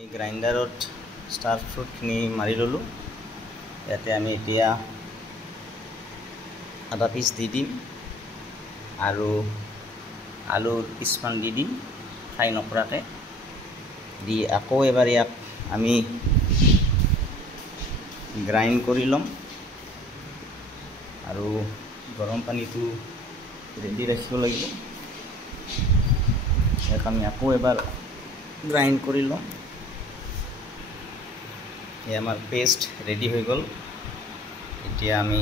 গ্ৰাইণ্ডাৰত star ফ্ৰুটখিনি মাৰি ল'লোঁ। ইয়াতে আমি এতিয়া আধা পিচ দি দিম আৰু আলু পিচমান দি দিম ফ্ৰাই নকৰাকৈ। দি আকৌ এবাৰ ইয়াক আমি গ্ৰাইণ্ড কৰি ল'ম আৰু গৰম পানীটো ৰেডি ৰাখিব লাগিব। ইয়াক আমি আকৌ এবাৰ গ্ৰাইণ্ড কৰি ল'ম। এই আমাৰ পেষ্ট ৰেডি হৈ গ'ল। এতিয়া আমি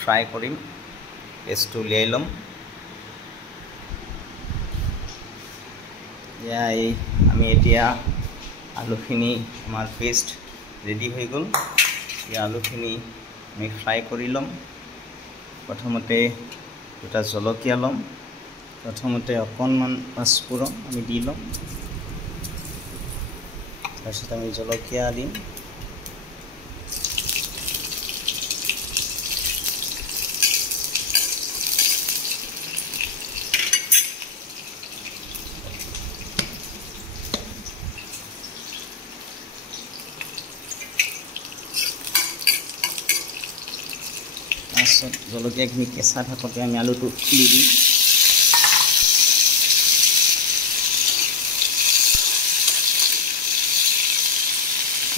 ফ্ৰাই কৰিম। পেষ্টটো উলিয়াই ল'ম। আমি এতিয়া আলুখিনি আমাৰ পেষ্ট ৰেডি হৈ গ'ল। এই আলুখিনি আমি ফ্ৰাই কৰি ল'ম। প্ৰথমতে দুটা জলকীয়া ল'ম। প্ৰথমতে অকণমান পাঁচফোৰণ আমি দি ল'ম। তাৰপিছত আমি জলকীয়া দিম। তাৰপিছত জলকীয়াখিনি কেঁচা থাকোঁতে আমি আলুটো দি দিম।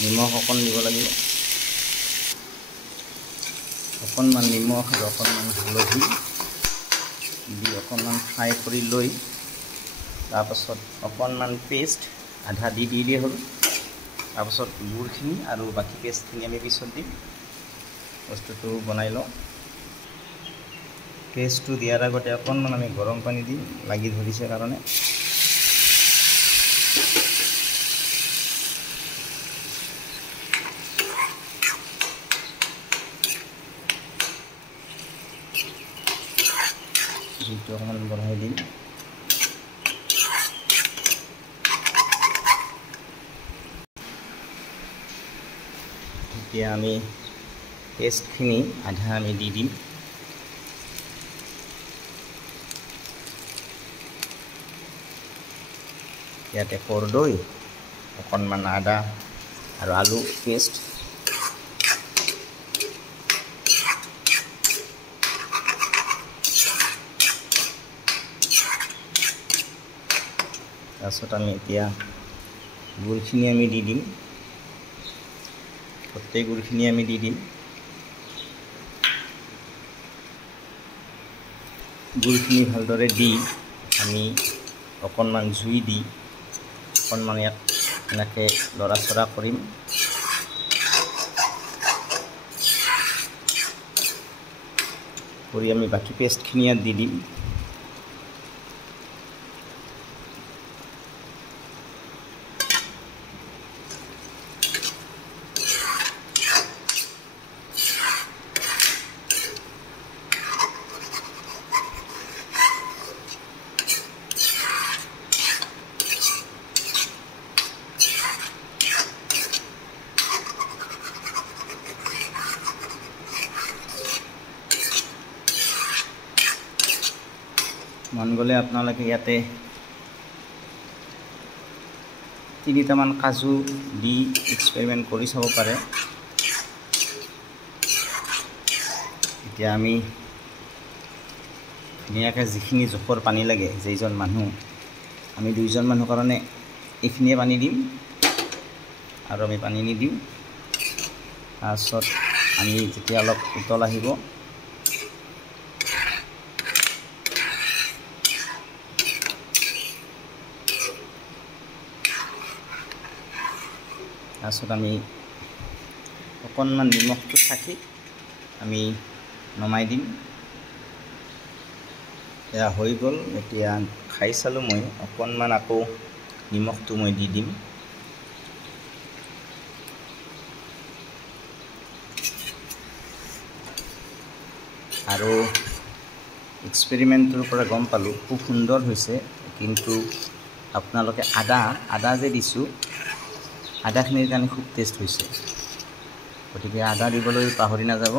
নিমখ অকণ দিব লাগিব। অকণমান নিমখ আৰু অকণমান হালধি দি অকণমান ফ্ৰাই কৰি লৈ তাৰপাছত অকণমান পেষ্ট আধা দি দিলেই হ'ল। তাৰপাছত গুড়খিনি আৰু বাকী পেষ্টখিনি আমি পিছত দিম। বস্তুটো বনাই লওঁ। পেষ্টটো দিয়াৰ আগতে অকণমান আমি গৰম পানী দিম, লাগি ধৰিছে কাৰণে। জুইটো অকণমান বঢ়াই দিম। এতিয়া আমি পেষ্টখিনি আধা আমি দি দিম। ইয়াতে কৰ্দৈ, অকণমান আদা আৰু আলু পেষ্ট। তাৰপিছত আমি এতিয়া গুড়খিনি আমি দি দিম। গোটেই গুড়খিনি আমি দি দিম। গুড়খিনি ভালদৰে দি আমি অকণমান জুই দি অকণমান ইয়াক এনেকৈ লৰা-চৰা কৰিম। কৰি আমি বাকী পেষ্টখিনি ইয়াত দি দিম। মন গ'লে আপোনালোকে ইয়াতে 3টামান কাজু দি এক্সপেৰিমেণ্ট কৰি চাব পাৰে। এতিয়া আমি ধুনীয়াকৈ যিখিনি জোখৰ পানী লাগে, যেইজন মানুহ, আমি 2জন মানুহৰ কাৰণে এইখিনিয়ে পানী দিম আৰু আমি পানী নিদিম। তাৰপিছত আমি যেতিয়া অলপ উতল আহিব তাৰপিছত আমি অকণমান নিমখটো থাকি আমি নমাই দিম। এয়া হৈ গ'ল। এতিয়া খাই চালোঁ মই, অকণমান আকৌ নিমখটো মই দি দিম। আৰু এক্সপেৰিমেণ্টটোৰ পৰা গম পালোঁ খুব সুন্দৰ হৈছে। কিন্তু আপোনালোকে আদা যে দিছোঁ, আদাখিনিৰ কাৰণে খুব টেষ্ট হৈছে। গতিকে আদা দিবলৈ পাহৰি নাযাব।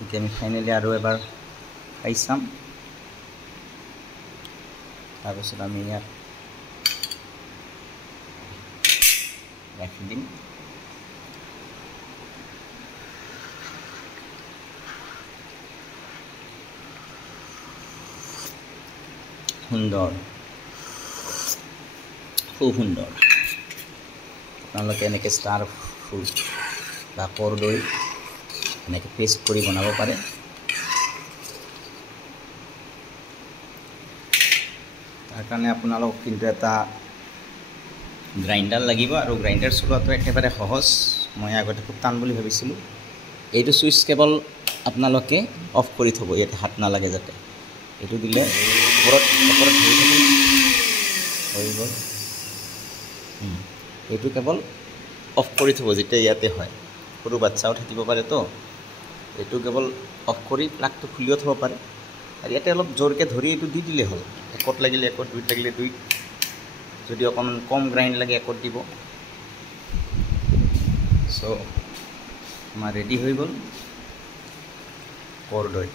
এতিয়া আমি ফাইনেলি আৰু এবাৰ খাই চাম। তাৰপিছত আমি ইয়াত ৰাখি দিম। সুন্দৰ, খুব সুন্দৰ। আপোনালোকে এনেকৈ ষ্টাৰ ফ্ৰুট বা কৰ্দৈ এনেকৈ পেষ্ট কৰি বনাব পাৰে। তাৰ কাৰণে আপোনালোকক কিন্তু এটা গ্ৰাইণ্ডাৰ লাগিব, আৰু গ্ৰাইণ্ডাৰ চলোৱাটো একেবাৰে সহজ। মই আগতে খুব টান বুলি ভাবিছিলোঁ। এইটো চুইচ কেৱল আপোনালোকে অফ কৰি থ'ব, ইয়াতে হাত নালাগে যাতে। এইটো দিলে ওপৰত ধৰি থাকিব, হৈ গ'ল। এইটো কেৱল অফ কৰি থ'ব যেতিয়া ইয়াতে হয়। সৰু বাচ্চাও থাকিব পাৰে তো, এইটো কেৱল অফ কৰি প্লাগটো খুলিও থ'ব পাৰে। আৰু ইয়াতে অলপ জোৰকৈ ধৰি এইটো দি দিলে হ'ল। একত লাগিলে একত, দুইত লাগিলে দুইত, যদি অকণমান কম গ্ৰাইণ্ড লাগে একত দিব। চ' আমাৰ ৰেডি হৈ গ'ল কৰ্দৈ।